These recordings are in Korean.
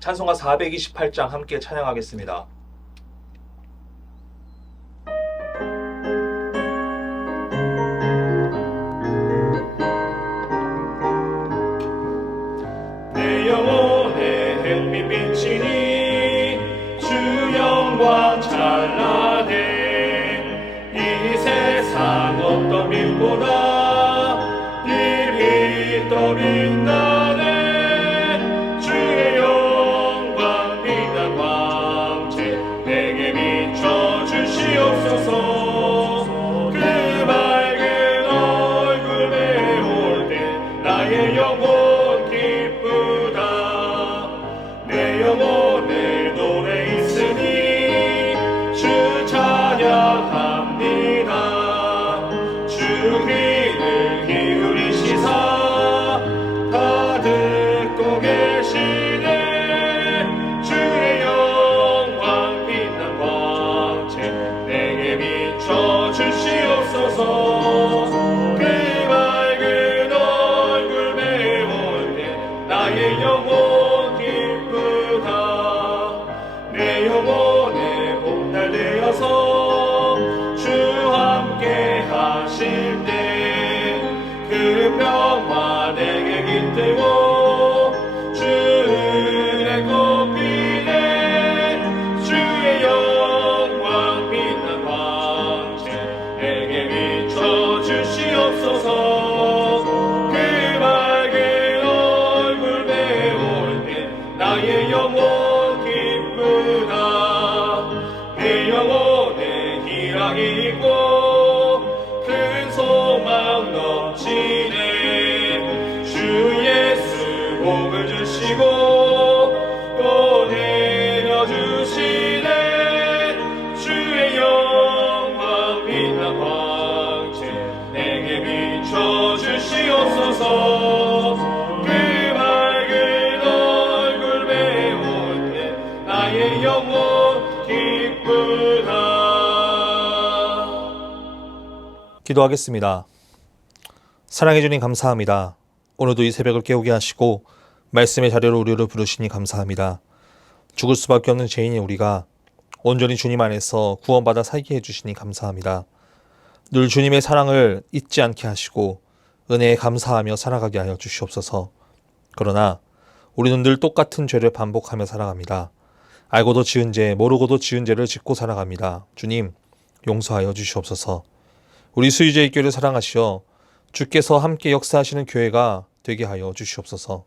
찬송가 428장 함께 찬양하겠습니다. 내 영혼에 햇빛 비치니 주 영광 찬란해. 이 세상 어떤 빛보다 이 빛 더 빛나네. 주의 영광 빛난 광채 내게 비춰 주시옵소서. 그 밝은 얼굴 배울 때 나의 영혼 기쁘다. 내 영혼에 노래 있으니 주 찬양합니다. 주 귀를 기울이시사 다 듣고 계시네. 주의 영광 빛난 광채 내게 비춰 주시옵소서. 그 밝은 얼굴 배울 때 나의 영혼 기쁘다. 내 영혼에 봄날 되어서 주 함께 하실 때 그 평화 내게 깃들고 주 은혜 꽃피네. 주의 영광 빛난 광채 내게 비춰 주시옵소서. 그 밝은 얼굴 배울 때 나의 영혼 기쁘다. 내 영혼에 희락이 있고 큰 소망 넘치네. 주 예수 복을 주시고 또 내려주시네. 주의 영광 빛난 광채 내게 비춰 주시옵소서. 그 밝은 얼굴 배울 때 나의 영혼 기쁘다. 기도하겠습니다. 사랑해 주님 감사합니다. 오늘도 이 새벽을 깨우게 하시고 말씀의 자리로 우리를 부르시니 감사합니다. 죽을 수밖에 없는 죄인인 우리가 온전히 주님 안에서 구원받아 살게 해주시니 감사합니다. 늘 주님의 사랑을 잊지 않게 하시고 은혜에 감사하며 살아가게 하여 주시옵소서. 그러나 우리는 늘 똑같은 죄를 반복하며 살아갑니다. 알고도 지은 죄, 모르고도 지은 죄를 짓고 살아갑니다. 주님, 용서하여 주시옵소서. 우리 수유제의 교회를 사랑하시어 주께서 함께 역사하시는 교회가 되게 하여 주시옵소서.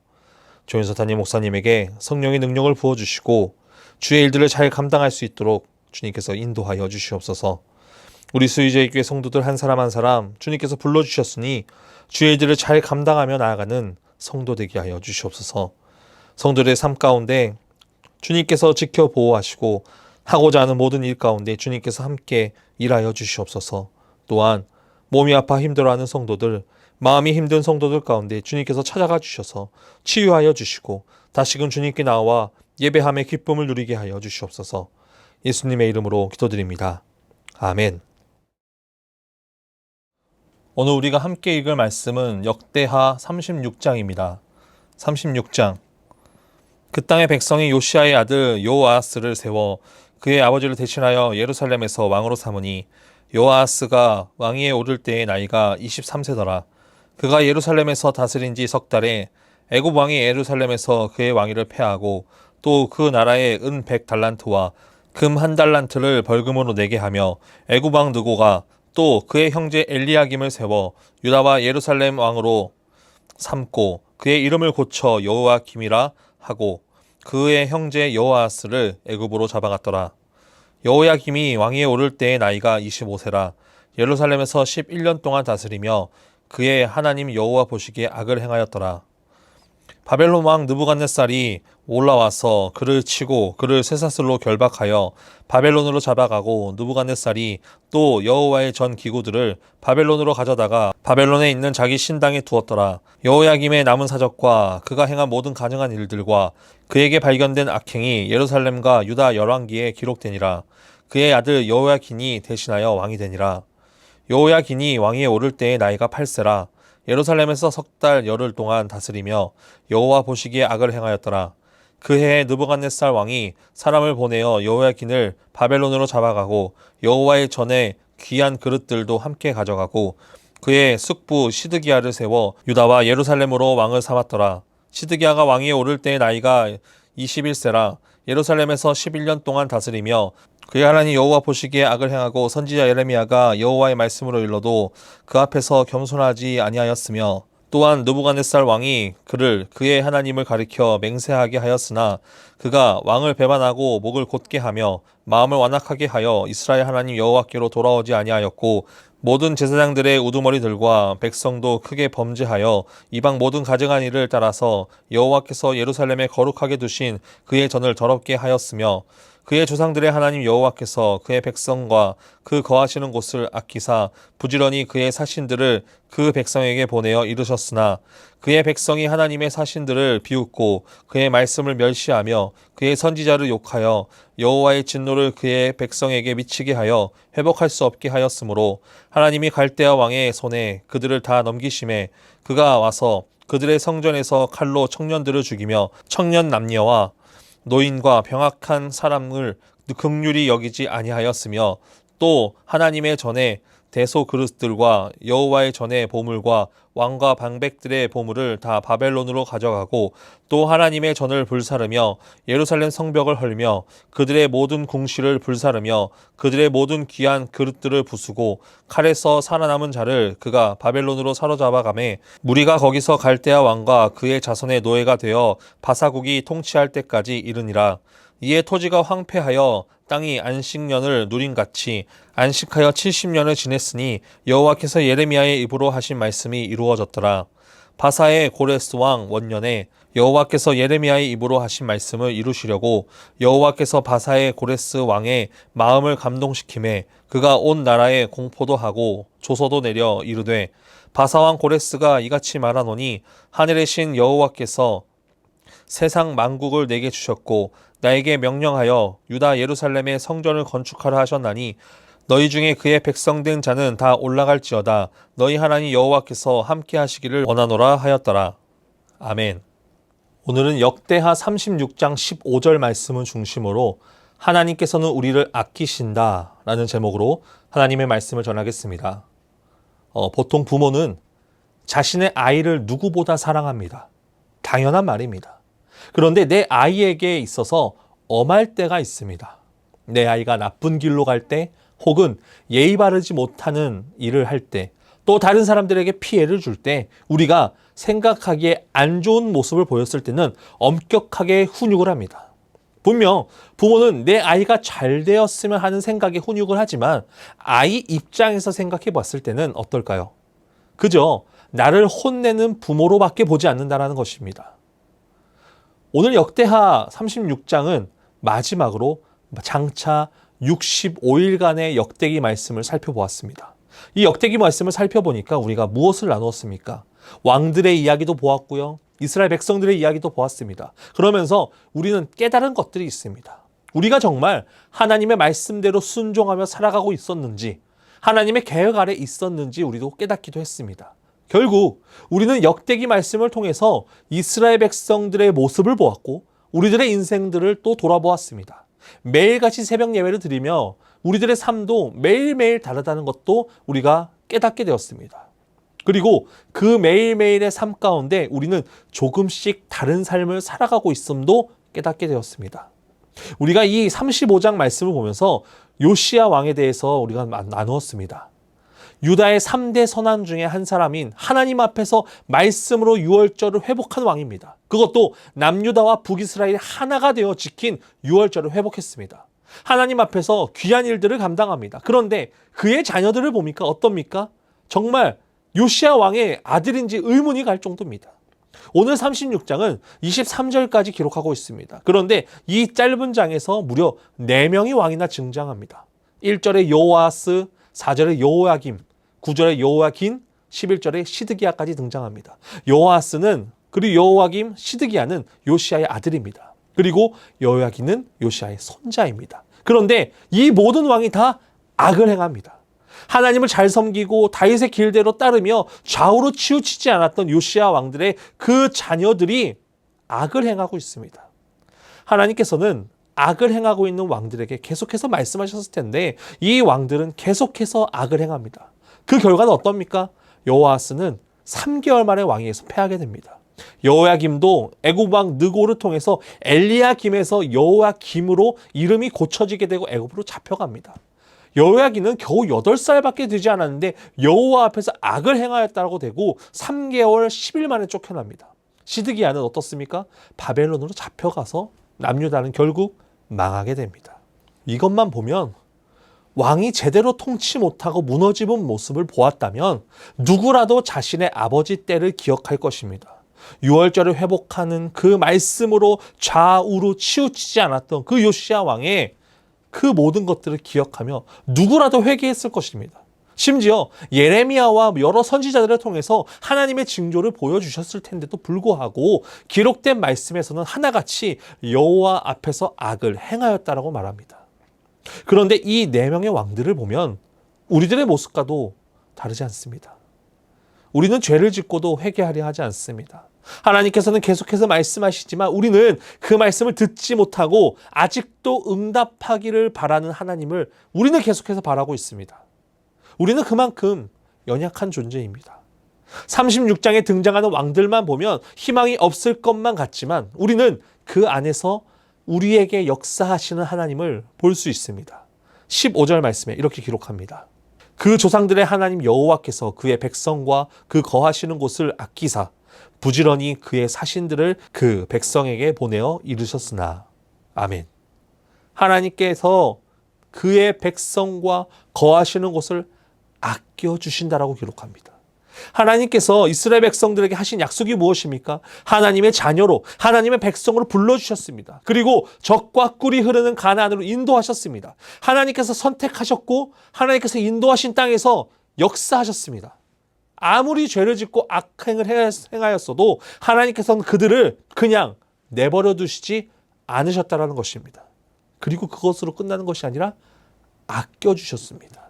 조윤서 담임 목사님에게 성령의 능력을 부어주시고 주의 일들을 잘 감당할 수 있도록 주님께서 인도하여 주시옵소서. 우리 수유제의 교회 성도들 한 사람 한 사람 주님께서 불러주셨으니 주의 일들을 잘 감당하며 나아가는 성도 되게 하여 주시옵소서. 성도들의 삶 가운데 주님께서 지켜 보호하시고 하고자 하는 모든 일 가운데 주님께서 함께 일하여 주시옵소서. 또한 몸이 아파 힘들어하는 성도들, 마음이 힘든 성도들 가운데 주님께서 찾아가 주셔서 치유하여 주시고 다시금 주님께 나와 예배함의 기쁨을 누리게 하여 주시옵소서. 예수님의 이름으로 기도드립니다. 아멘. 오늘 우리가 함께 읽을 말씀은 역대하 36장입니다. 36장. 그 땅의 백성이 요시아의 아들 요아스를 세워 그의 아버지를 대신하여 예루살렘에서 왕으로 삼으니 요아스가 왕위에 오를 때의 나이가 23세더라. 그가 예루살렘에서 다스린 지 석 달에 애굽 왕이 예루살렘에서 그의 왕위를 폐하고 또 그 나라에 은 100달란트와 금 1달란트를 벌금으로 내게 하며 애굽 왕 느고가 또 그의 형제 엘리야김을 세워 유다와 예루살렘 왕으로 삼고 그의 이름을 고쳐 여호야김이라 하고 그의 형제 여호아스를 애굽으로 잡아갔더라. 여호야김이 왕위에 오를 때의 나이가 25세라. 예루살렘에서 11년 동안 다스리며 그의 하나님 여호와 보시기에 악을 행하였더라. 바벨론 왕 느부갓네살이 올라와서 그를 치고 그를 쇠사슬로 결박하여 바벨론으로 잡아가고, 느부갓네살이 또 여호와의 전 기구들을 바벨론으로 가져다가 바벨론에 있는 자기 신당에 두었더라. 여호야김의 남은 사적과 그가 행한 모든 가증한 일들과 그에게 발견된 악행이 예루살렘과 유다 열왕기에 기록되니라. 그의 아들 여호야긴이 대신하여 왕이 되니라. 여호야긴이 왕위에 오를 때의 나이가 8세라. 예루살렘에서 석 달 열흘 동안 다스리며 여호와 보시기에 악을 행하였더라. 그 해에 느부갓네살 왕이 사람을 보내어 여호야긴을 바벨론으로 잡아가고 여호와의 전에 귀한 그릇들도 함께 가져가고 그의 숙부 시드기야를 세워 유다와 예루살렘으로 왕을 삼았더라. 시드기야가 왕위에 오를 때의 나이가 21세라. 예루살렘에서 11년 동안 다스리며 그의 하나님 여호와 보시기에 악을 행하고 선지자 예레미야가 여호와의 말씀으로 일러도 그 앞에서 겸손하지 아니하였으며, 또한 느부갓네살 왕이 그를 그의 하나님을 가리켜 맹세하게 하였으나 그가 왕을 배반하고 목을 곧게 하며 마음을 완악하게 하여 이스라엘 하나님 여호와께로 돌아오지 아니하였고, 모든 제사장들의 우두머리들과 백성도 크게 범죄하여 이방 모든 가증한 일을 따라서 여호와께서 예루살렘에 거룩하게 두신 그의 전을 더럽게 하였으며, 그의 조상들의 하나님 여호와께서 그의 백성과 그 거하시는 곳을 아끼사 부지런히 그의 사신들을 그 백성에게 보내어 이르셨으나, 그의 백성이 하나님의 사신들을 비웃고 그의 말씀을 멸시하며 그의 선지자를 욕하여 여호와의 진노를 그의 백성에게 미치게 하여 회복할 수 없게 하였으므로, 하나님이 갈대아 왕의 손에 그들을 다 넘기심에 그가 와서 그들의 성전에서 칼로 청년들을 죽이며 청년 남녀와 노인과 병약한 사람을 긍휼히 여기지 아니하였으며, 또 하나님의 전에 대소 그릇들과 여호와의 전에 보물과 왕과 방백들의 보물을 다 바벨론으로 가져가고, 또 하나님의 전을 불사르며 예루살렘 성벽을 헐며 그들의 모든 궁실을 불사르며 그들의 모든 귀한 그릇들을 부수고, 칼에서 살아남은 자를 그가 바벨론으로 사로잡아가매 무리가 거기서 갈대아 왕과 그의 자손의 노예가 되어 바사국이 통치할 때까지 이르니라. 이에 토지가 황폐하여 땅이 안식년을 누린같이 안식하여 70년을 지냈으니 여호와께서 예레미야의 입으로 하신 말씀이 이루어졌더라. 바사의 고레스 왕 원년에 여호와께서 예레미야의 입으로 하신 말씀을 이루시려고 여호와께서 바사의 고레스 왕의 마음을 감동시키매 그가 온 나라에 공포도 하고 조서도 내려 이르되, 바사 왕 고레스가 이같이 말하노니 하늘의 신 여호와께서 세상 만국을 내게 주셨고 나에게 명령하여 유다 예루살렘의 성전을 건축하라 하셨나니, 너희 중에 그의 백성된 자는 다 올라갈지어다. 너희 하나님 여호와께서 함께 하시기를 원하노라 하였더라. 아멘. 오늘은 역대하 36장 15절 말씀을 중심으로 하나님께서는 우리를 아끼신다 라는 제목으로 하나님의 말씀을 전하겠습니다. 보통 부모는 자신의 아이를 누구보다 사랑합니다. 당연한 말입니다. 그런데 내 아이에게 있어서 엄할 때가 있습니다. 내 아이가 나쁜 길로 갈 때, 혹은 예의 바르지 못하는 일을 할 때, 또 다른 사람들에게 피해를 줄 때 우리가 생각하기에 안 좋은 모습을 보였을 때는 엄격하게 훈육을 합니다. 분명 부모는 내 아이가 잘 되었으면 하는 생각에 훈육을 하지만 아이 입장에서 생각해 봤을 때는 어떨까요? 그저 나를 혼내는 부모로밖에 보지 않는다는 것입니다. 오늘 역대하 36장은 마지막으로 장차 65일간의 역대기 말씀을 살펴보았습니다. 이 역대기 말씀을 살펴보니까 우리가 무엇을 나누었습니까? 왕들의 이야기도 보았고요. 이스라엘 백성들의 이야기도 보았습니다. 그러면서 우리는 깨달은 것들이 있습니다. 우리가 정말 하나님의 말씀대로 순종하며 살아가고 있었는지, 하나님의 계획 아래 있었는지 우리도 깨닫기도 했습니다. 결국 우리는 역대기 말씀을 통해서 이스라엘 백성들의 모습을 보았고 우리들의 인생들을 또 돌아보았습니다. 매일같이 새벽 예배를 드리며 우리들의 삶도 매일매일 다르다는 것도 우리가 깨닫게 되었습니다. 그리고 그 매일매일의 삶 가운데 우리는 조금씩 다른 삶을 살아가고 있음도 깨닫게 되었습니다. 우리가 이 35장 말씀을 보면서 요시야 왕에 대해서 우리가 나누었습니다. 유다의 3대 선왕 중에 한 사람인 하나님 앞에서 말씀으로 유월절을 회복한 왕입니다. 그것도 남유다와 북이스라엘이 하나가 되어 지킨 유월절을 회복했습니다. 하나님 앞에서 귀한 일들을 감당합니다. 그런데 그의 자녀들을 보니까 어떻습니까? 정말 요시야 왕의 아들인지 의문이 갈 정도입니다. 오늘 36장은 23절까지 기록하고 있습니다. 그런데 이 짧은 장에서 무려 4명의 왕이나 등장합니다. 1절에 여호아스, 4절에 여호야김, 9절에 여호야긴, 11절에 시드기야까지 등장합니다. 여호아스는 그리고 여호야김, 시드기야는 요시야의 아들입니다. 그리고 여호야긴은 요시야의 손자입니다. 그런데 이 모든 왕이 다 악을 행합니다. 하나님을 잘 섬기고 다윗의 길대로 따르며 좌우로 치우치지 않았던 요시야 왕들의 그 자녀들이 악을 행하고 있습니다. 하나님께서는 악을 행하고 있는 왕들에게 계속해서 말씀하셨을 텐데 이 왕들은 계속해서 악을 행합니다. 그 결과는 어떻습니까? 여호아스는 3개월 만에 왕위에서 패하게 됩니다. 여호야김도 애굽 왕 느고를 통해서 엘리야김에서 여호야김으로 이름이 고쳐지게 되고 애굽으로 잡혀갑니다. 여호야긴은 겨우 8살밖에 되지 않았는데 여호와 앞에서 악을 행하였다고 되고 3개월 10일 만에 쫓겨납니다. 시드기야는 어떻습니까? 바벨론으로 잡혀가서 남유다는 결국 망하게 됩니다. 이것만 보면 왕이 제대로 통치 못하고 무너지는 모습을 보았다면 누구라도 자신의 아버지 때를 기억할 것입니다. 6월절을 회복하는 그 말씀으로 좌우로 치우치지 않았던 그 요시야 왕의 그 모든 것들을 기억하며 누구라도 회개했을 것입니다. 심지어 예레미야와 여러 선지자들을 통해서 하나님의 징조를 보여주셨을 텐데도 불구하고 기록된 말씀에서는 하나같이 여호와 앞에서 악을 행하였다라고 말합니다. 그런데 이 4명의 왕들을 보면 우리들의 모습과도 다르지 않습니다. 우리는 죄를 짓고도 회개하려 하지 않습니다. 하나님께서는 계속해서 말씀하시지만 우리는 그 말씀을 듣지 못하고 아직도 응답하기를 바라는 하나님을 우리는 계속해서 바라고 있습니다. 우리는 그만큼 연약한 존재입니다. 36장에 등장하는 왕들만 보면 희망이 없을 것만 같지만 우리는 그 안에서 우리에게 역사하시는 하나님을 볼 수 있습니다. 15절 말씀에 이렇게 기록합니다. 그 조상들의 하나님 여호와께서 그의 백성과 그 거하시는 곳을 아끼사 부지런히 그의 사신들을 그 백성에게 보내어 이루셨으나. 아멘. 하나님께서 그의 백성과 거하시는 곳을 아껴주신다라고 기록합니다. 하나님께서 이스라엘 백성들에게 하신 약속이 무엇입니까? 하나님의 자녀로, 하나님의 백성으로 불러주셨습니다. 그리고 적과 꿀이 흐르는 가나안으로 인도하셨습니다. 하나님께서 선택하셨고 하나님께서 인도하신 땅에서 역사하셨습니다. 아무리 죄를 짓고 악행을 행하였어도 하나님께서는 그들을 그냥 내버려 두시지 않으셨다라는 것입니다. 그리고 그것으로 끝나는 것이 아니라 아껴주셨습니다.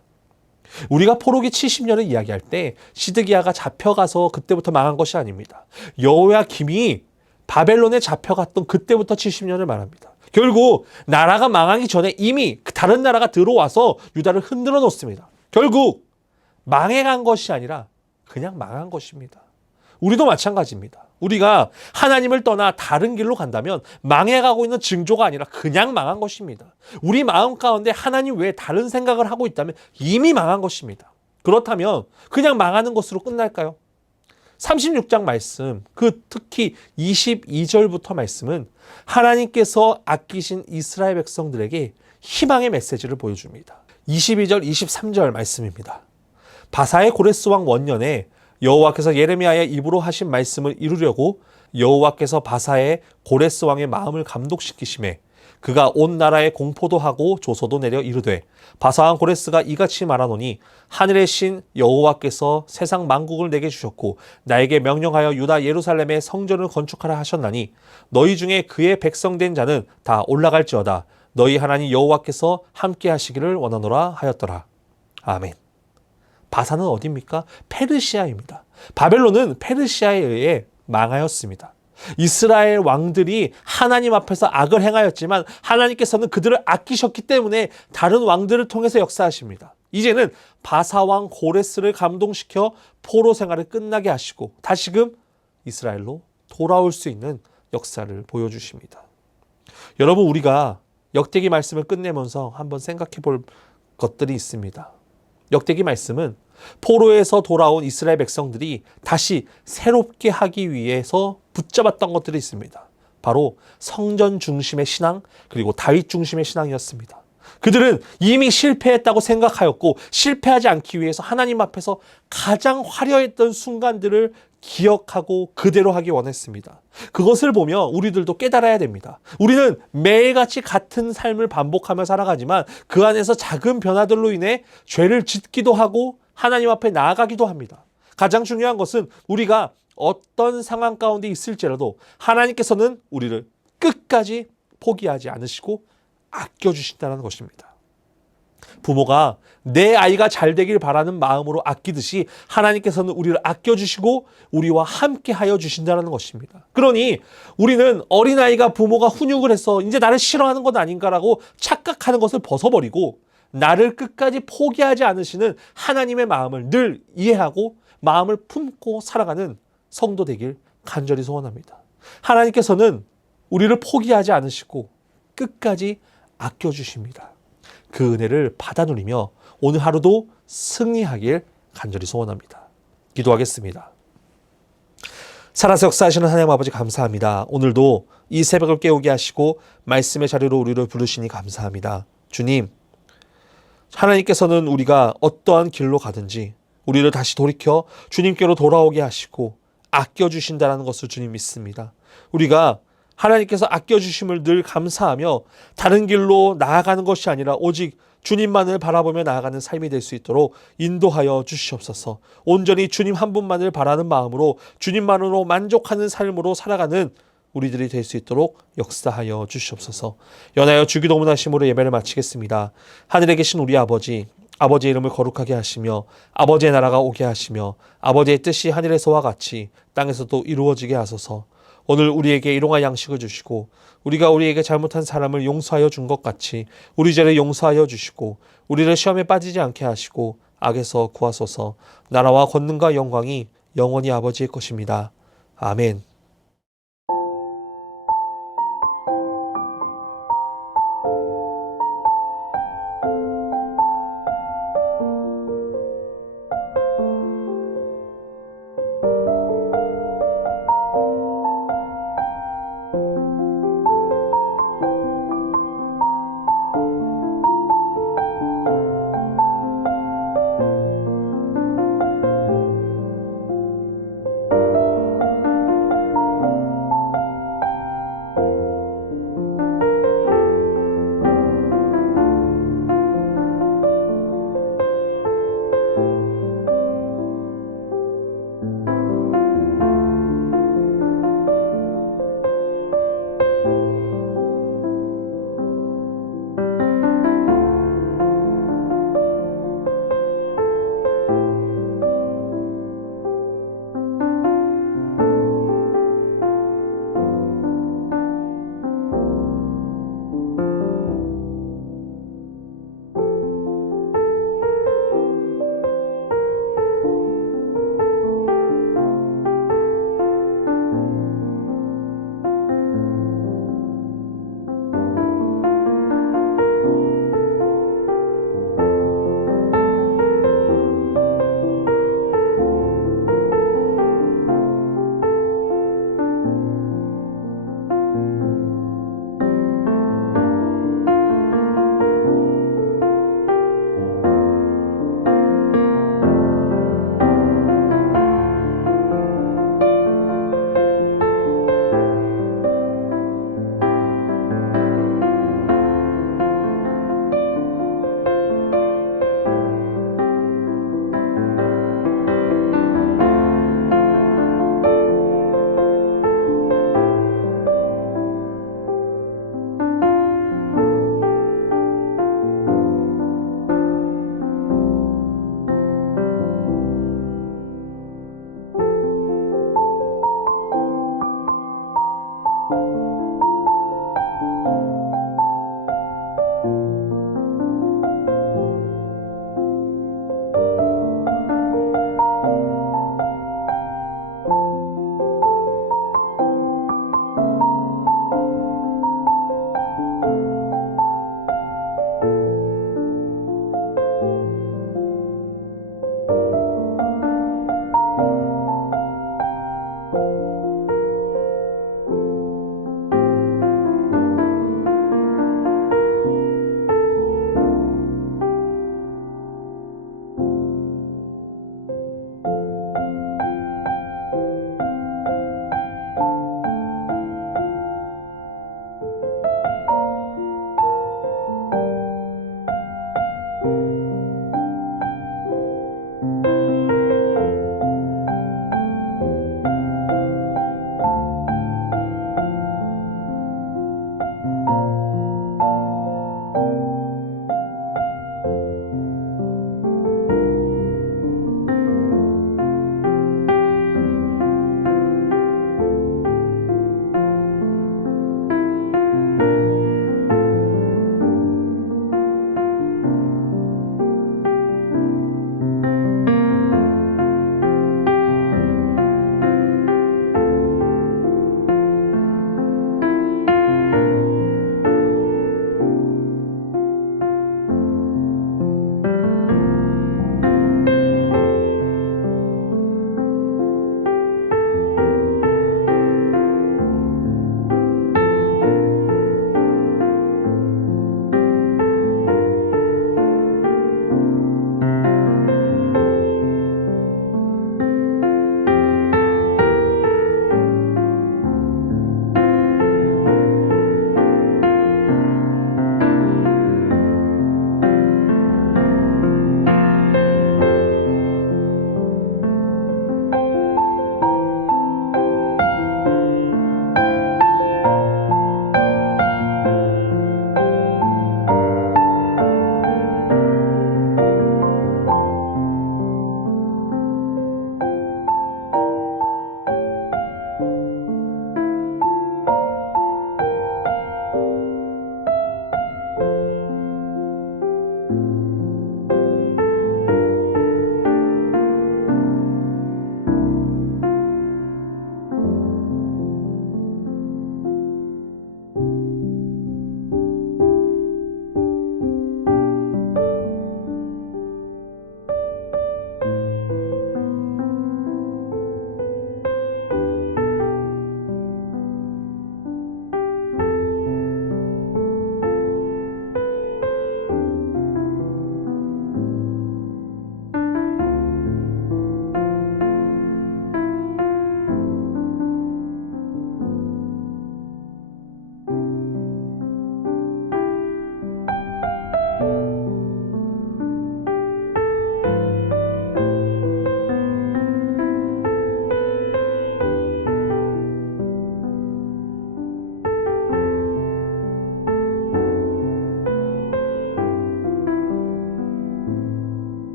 우리가 포로기 70년을 이야기할 때 시드기야가 잡혀가서 그때부터 망한 것이 아닙니다. 여호야김이 바벨론에 잡혀갔던 그때부터 70년을 말합니다. 결국 나라가 망하기 전에 이미 다른 나라가 들어와서 유다를 흔들어 놓습니다. 결국 망해간 것이 아니라 그냥 망한 것입니다. 우리도 마찬가지입니다. 우리가 하나님을 떠나 다른 길로 간다면 망해가고 있는 징조가 아니라 그냥 망한 것입니다. 우리 마음 가운데 하나님 외에 다른 생각을 하고 있다면 이미 망한 것입니다. 그렇다면 그냥 망하는 것으로 끝날까요? 36장 말씀, 특히 22절부터 말씀은 하나님께서 아끼신 이스라엘 백성들에게 희망의 메시지를 보여줍니다. 22절, 23절 말씀입니다. 바사의 고레스 왕 원년에 여호와께서 예레미야의 입으로 하신 말씀을 이루려고 여호와께서 바사의 고레스 왕의 마음을 감독시키심에 그가 온 나라에 공포도 하고 조서도 내려 이르되 바사 왕 고레스가 이같이 말하노니 하늘의 신 여호와께서 세상 만국을 내게 주셨고 나에게 명령하여 유다 예루살렘에 성전을 건축하라 하셨나니 너희 중에 그의 백성된 자는 다 올라갈지어다 너희 하나님 여호와께서 함께 하시기를 원하노라 하였더라. 아멘. 바사는 어디입니까? 페르시아입니다. 바벨론은 페르시아에 의해 망하였습니다. 이스라엘 왕들이 하나님 앞에서 악을 행하였지만 하나님께서는 그들을 아끼셨기 때문에 다른 왕들을 통해서 역사하십니다. 이제는 바사 왕 고레스를 감동시켜 포로 생활을 끝나게 하시고 다시금 이스라엘로 돌아올 수 있는 역사를 보여주십니다. 여러분, 우리가 역대기 말씀을 끝내면서 한번 생각해 볼 것들이 있습니다. 역대기 말씀은 포로에서 돌아온 이스라엘 백성들이 다시 새롭게 하기 위해서 붙잡았던 것들이 있습니다. 바로 성전 중심의 신앙, 그리고 다윗 중심의 신앙이었습니다. 그들은 이미 실패했다고 생각하였고 실패하지 않기 위해서 하나님 앞에서 가장 화려했던 순간들을 기억하고 그대로 하기 원했습니다. 그것을 보며 우리들도 깨달아야 됩니다. 우리는 매일같이 같은 삶을 반복하며 살아가지만 그 안에서 작은 변화들로 인해 죄를 짓기도 하고 하나님 앞에 나아가기도 합니다. 가장 중요한 것은 우리가 어떤 상황 가운데 있을지라도 하나님께서는 우리를 끝까지 포기하지 않으시고 아껴주신다는 것입니다. 부모가 내 아이가 잘 되길 바라는 마음으로 아끼듯이 하나님께서는 우리를 아껴주시고 우리와 함께 하여 주신다는 것입니다. 그러니 우리는 어린아이가 부모가 훈육을 해서 이제 나를 싫어하는 것 아닌가라고 착각하는 것을 벗어버리고 나를 끝까지 포기하지 않으시는 하나님의 마음을 늘 이해하고 마음을 품고 살아가는 성도 되길 간절히 소원합니다. 하나님께서는 우리를 포기하지 않으시고 끝까지 아껴주십니다. 그 은혜를 받아 누리며 오늘 하루도 승리하길 간절히 소원합니다. 기도하겠습니다. 살아서 역사하시는 하나님 아버지 감사합니다. 오늘도 이 새벽을 깨우게 하시고 말씀의 자리로 우리를 부르시니 감사합니다. 주님, 하나님께서는 우리가 어떠한 길로 가든지 우리를 다시 돌이켜 주님께로 돌아오게 하시고 아껴주신다는 것을 주님 믿습니다. 우리가 하나님께서 아껴주심을 늘 감사하며 다른 길로 나아가는 것이 아니라 오직 주님만을 바라보며 나아가는 삶이 될 수 있도록 인도하여 주시옵소서. 온전히 주님 한 분만을 바라는 마음으로 주님만으로 만족하는 삶으로 살아가는 우리들이 될 수 있도록 역사하여 주시옵소서. 연하여 주기도문 하심으로 예배를 마치겠습니다. 하늘에 계신 우리 아버지, 아버지의 이름을 거룩하게 하시며 아버지의 나라가 오게 하시며 아버지의 뜻이 하늘에서와 같이 땅에서도 이루어지게 하소서. 오늘 우리에게 일용할 양식을 주시고 우리가 우리에게 잘못한 사람을 용서하여 준 것 같이 우리 죄를 용서하여 주시고 우리를 시험에 빠지지 않게 하시고 악에서 구하소서. 나라와 권능과 영광이 영원히 아버지의 것입니다. 아멘.